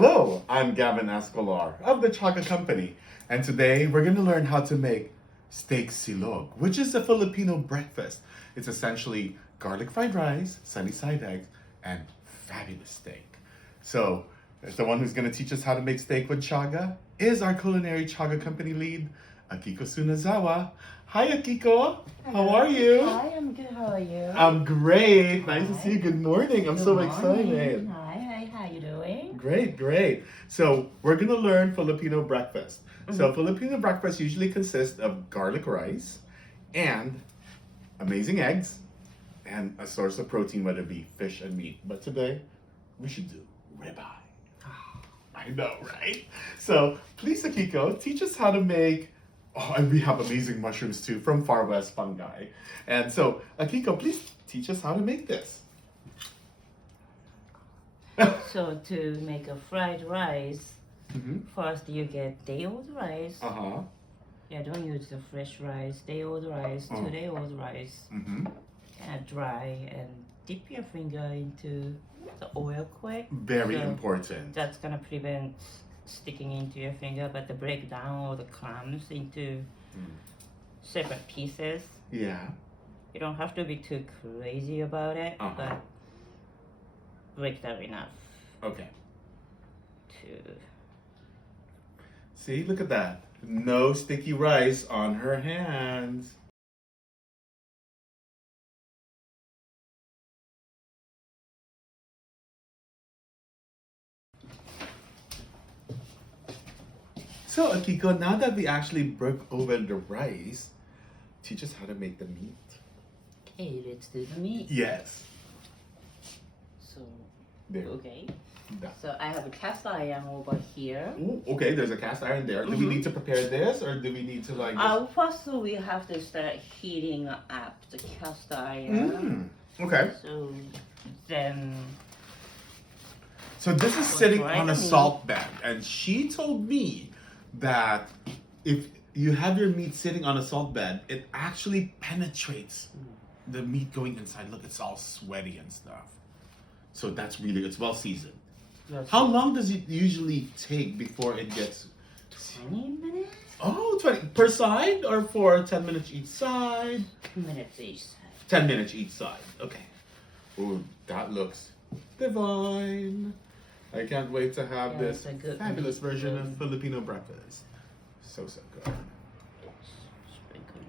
Hello, I'm Gavin Escolar of the Chaga Company, and today we're going to learn how to make steak silog, which is a Filipino breakfast. It's essentially garlic fried rice, sunny side eggs, and fabulous steak. So, the one who's going to teach us how to make steak with Chaga is our culinary Chaga Company lead, Akiko Sunazawa. Hi, Akiko. How are you? Hi, I'm good. How are you? I'm great. Nice to Hi. see you. Good morning. I'm Good so morning. excited. Hi, how you doing? Great. So we're gonna learn Filipino breakfast. So Filipino breakfast usually consists of garlic rice and amazing eggs and a source of protein, whether it be fish and meat. But today we should do ribeye. I know, right? So please, Akiko, teach us how to make. Oh, and we have amazing mushrooms too from Far West Fungi. And so, Akiko, please teach us how to make this. So to make a fried rice, Mm-hmm. first you get day-old rice. Uh-huh. Yeah, don't use the fresh rice. Day-old rice, Oh. 2-day-old rice. Mm-hmm. Kind of dry and dip your finger into the oil quick. Very So important. That's gonna prevent sticking into your finger, but to break down all the clams into separate pieces. Yeah. You don't have to be too crazy about it, Uh-huh. but break down enough Okay. to. See, look at that. No sticky rice on her hands. So, Akiko, now that we actually broke over the rice, teach us how to make the meat. Okay, let's do the meat. Yes. So, There. okay. That. So I have a cast iron over here. Ooh, okay, there's a cast iron there. Do we need to prepare this, or do we need to like? First we have to start heating up the cast iron. Okay. So then, So this is We'll sitting try on the a meat. salt bed, and she told me that if you have your meat sitting on a salt bed, it actually penetrates the meat going inside. Look, it's all sweaty and stuff. So that's really, it's well seasoned. How long does it usually take before it gets? 20 minutes? Oh, 20 per side, or for 10 minutes each side? 2 minutes each side. 10 minutes each side. Okay. Ooh, that looks divine. I can't wait to have Yeah, this it's a good fabulous meat. version of Filipino breakfast. So good. Sprinkle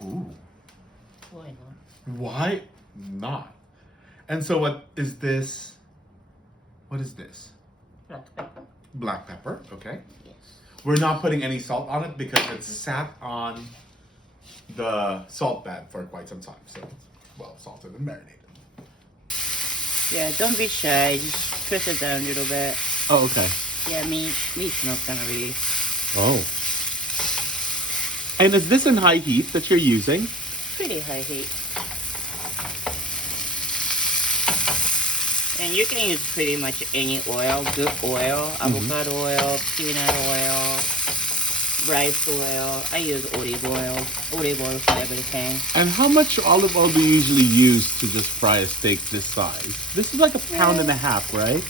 it. Ooh. Why not? Why not? And so what is this? What is this? Black pepper. Black pepper, okay. Yes. We're not putting any salt on it because it's sat on the salt bed for quite some time. So it's well salted and marinated. Yeah, don't be shy. Just press it down a little bit. Oh, okay. Yeah, meat's not gonna be Oh. And is this in high heat that you're using? pretty high heat. And you can use pretty much any oil, good oil, avocado oil, peanut oil, rice oil. I use olive oil for everything. And how much olive oil do you usually use to just fry a steak this size? This is like a pound and a half, right?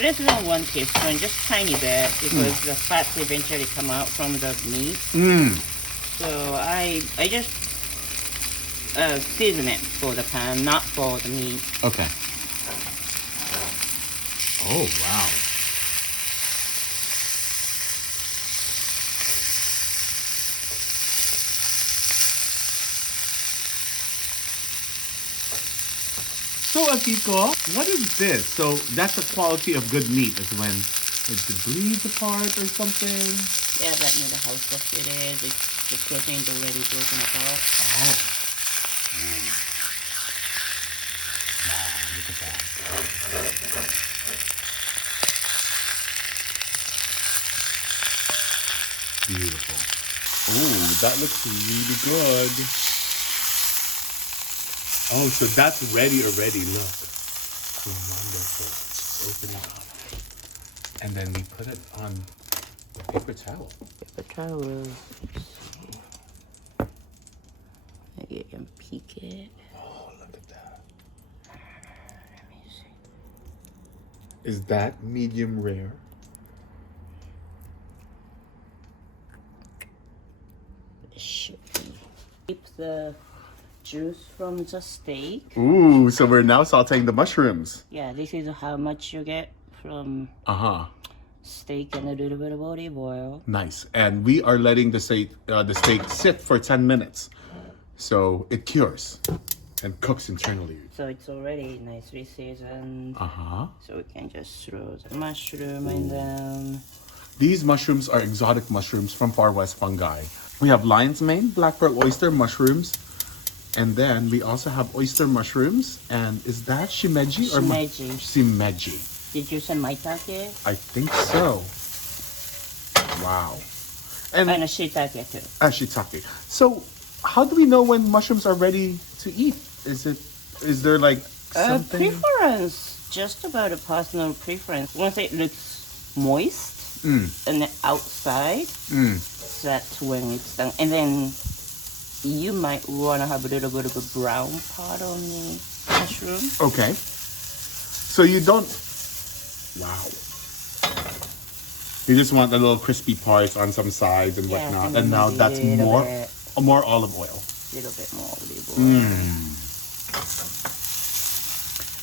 Less than 1 teaspoon, just tiny bit, because the fats eventually come out from the meat. So I just season it for the pan, not for the meat. Okay. Oh, wow. So, Akiko, what is this? So, that's the quality of good meat, is when it bleeds apart or something? Yeah, that means how soft it is. The protein's already broken apart. Oh. Wow, look at that. Beautiful. Oh, that looks really good. Oh, so that's ready already. Look. Wonderful. It's opening up. And then we put it on a paper towel. Paper towel. Maybe you can peek it. Oh, look at that. Let me see. Is that medium rare? It should be. Keep the juice from the steak. Ooh, so we're now sauteing the mushrooms. Yeah, this is how much you get from steak and a little bit of olive oil. Nice. And we are letting the steak sit for 10 minutes. So it cures and cooks internally. So it's already nicely seasoned. So we can just throw the mushroom in them. These mushrooms are exotic mushrooms from Far West fungi. We have lion's mane, black pearl oyster mushrooms, and then we also have oyster mushrooms. And is that shimeji or Shimeji. shimeji? Did you say maitake? I think so. Wow. And a shiitake too. Shiitake. So, how do we know when mushrooms are ready to eat? Is there like something? Preference, just about a personal preference. Once it looks moist on the outside, that's when it's done. And then you might want to have a little bit of a brown part on the mushroom. Okay. So you don't. Wow. You just want the little crispy parts on some sides and whatnot. And now that's more olive oil. A little bit more olive oil.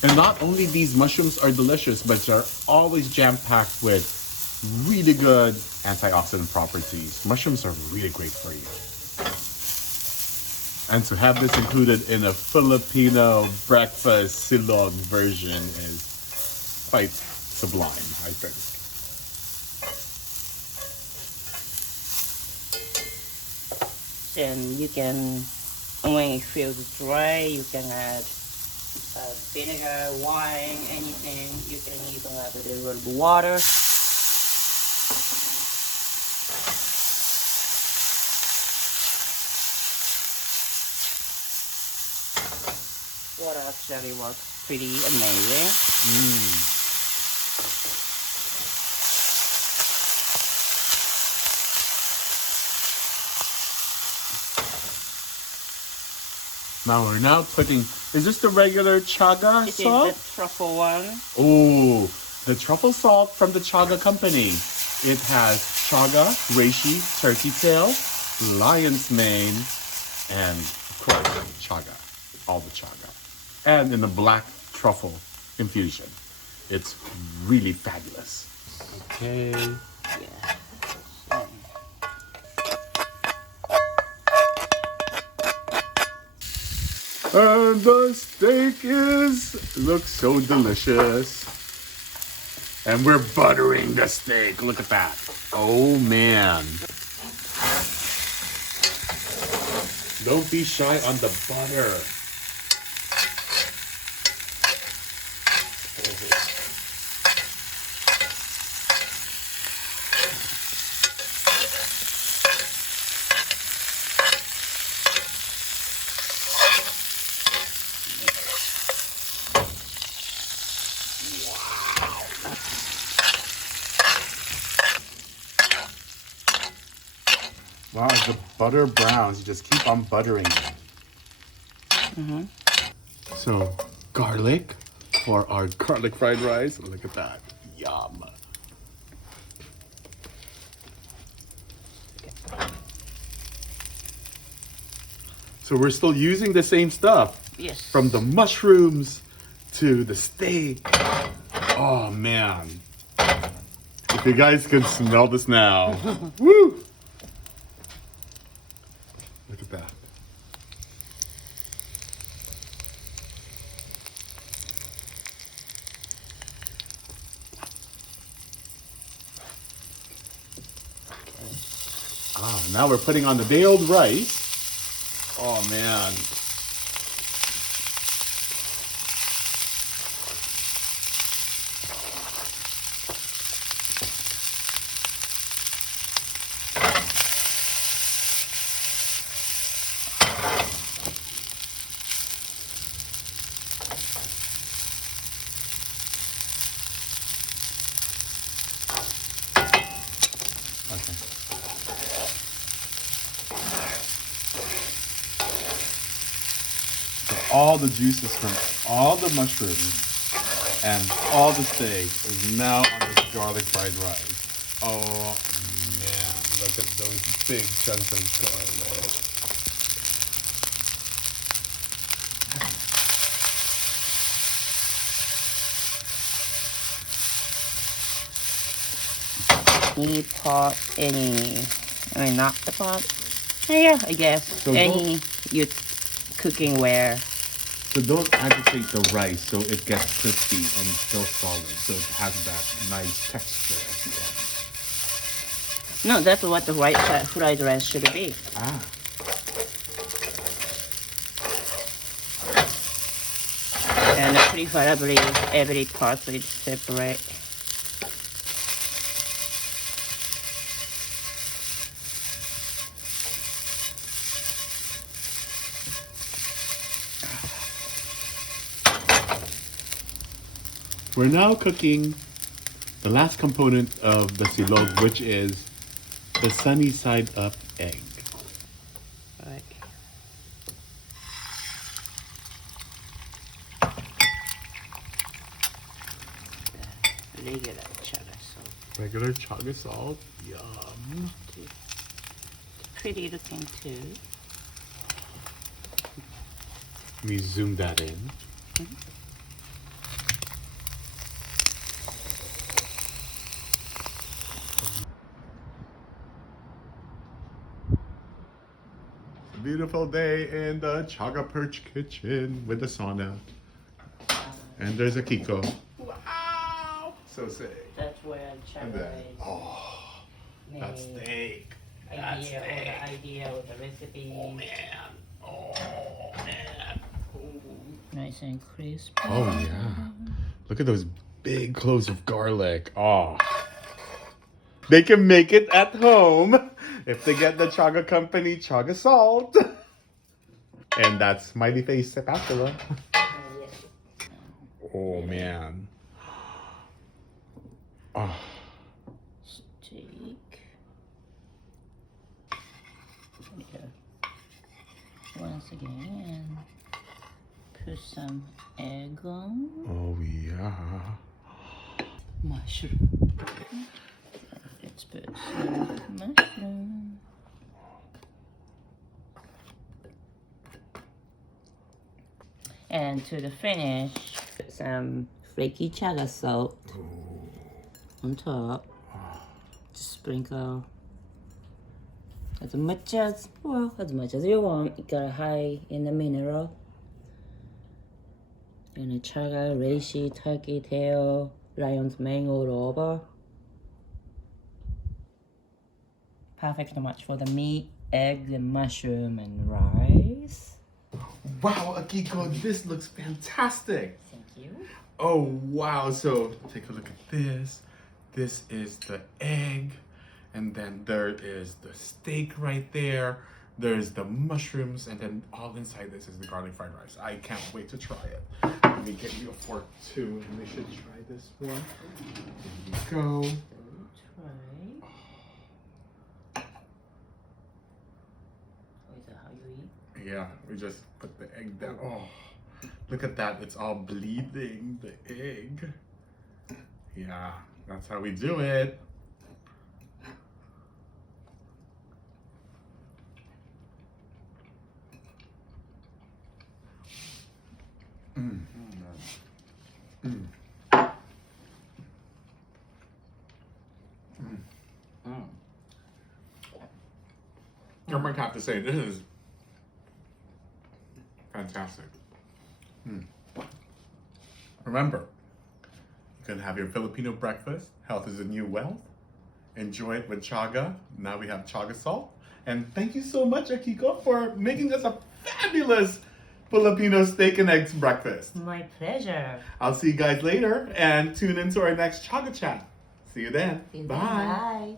And not only these mushrooms are delicious, but they're always jam-packed with really good antioxidant properties. Mushrooms are really great for you. And to have this included in a Filipino breakfast silog version is quite sublime, I think. Then you can, when it feels dry, you can add vinegar, wine, anything. You can even add a little bit of water. Water actually works pretty amazing. Now we're putting, is this the regular chaga This salt? is the truffle one. Oh, the truffle salt from the Chaga company. It has chaga, reishi, turkey tail, lion's mane, and of course, chaga. All the chaga. And in the black truffle infusion. It's really fabulous. Okay. Yeah. And the steak looks so delicious. And we're buttering the steak. Look at that. Oh man. Don't be shy on the butter. Wow, as the butter browns, you just keep on buttering it. So, garlic for our garlic fried rice. Look at that. Yum. So we're still using the same stuff. Yes. From the mushrooms to the steak. Oh man. If you guys can smell this now. Woo! Look at that. Now we're putting on the day-old rice. Oh man. All the juices from all the mushrooms And all the steak is now on this garlic fried rice. Oh man, look at those big chunks of garlic. Any pot, not the pot. Yeah, I guess. So any you cooking ware. So don't agitate the rice so it gets crispy and still solid. So it has that nice texture at the end. No, that's what the white fried rice should be. Ah. And preferably every part is separate. We're now cooking the last component of the silog, which is the sunny side up egg. Right. Regular chaga salt. Regular chaga salt. Yum. Pretty looking too. Let me zoom that in. Beautiful day in the Chaga Perch kitchen with the sauna. And there's Akiko. Wow! So sick. That's where And chaga then, is oh, that made. steak. That Idea or steak. the idea with the recipe. Oh man. Oh man. Nice and crisp. Oh yeah. Look at those big cloves of garlic. Oh. They can make it at home if they get the Chaga Company Chaga salt. And that's smiley face spatula. Oh man. Oh. Steak. Yeah. Once again, put some egg on. Oh yeah. Mushroom. Let's put some mushroom. And to the finish, put some flaky chaga salt on top. Just sprinkle as much as you want. You gotta hide in the mineral. And a chaga, reishi, turkey tail, lion's mane all over. Perfect match for the meat, egg, and mushroom, and rice. Wow, Akiko, this looks fantastic. Thank you. Oh wow, so take a look at this. This is the egg, and then there is the steak right there. There's the mushrooms, and then all inside this is the garlic fried rice. I can't wait to try it. Let me get you a fork too, and we should try this one. Here you go. Try. Oh, is that how you eat? Yeah, we just put the egg down. Oh, look at that. It's all bleeding, the egg. Yeah, that's how we do it. Mm. Mm. Mm. I might have to say, this is fantastic. Remember, you can have your Filipino breakfast. Health is a new wealth. Enjoy it with chaga. Now we have chaga salt. And thank you so much, Akiko, for making us a fabulous Filipino steak and eggs breakfast. My pleasure. I'll see you guys later and tune into our next chaga chat. See you then. See you then. Bye. Bye.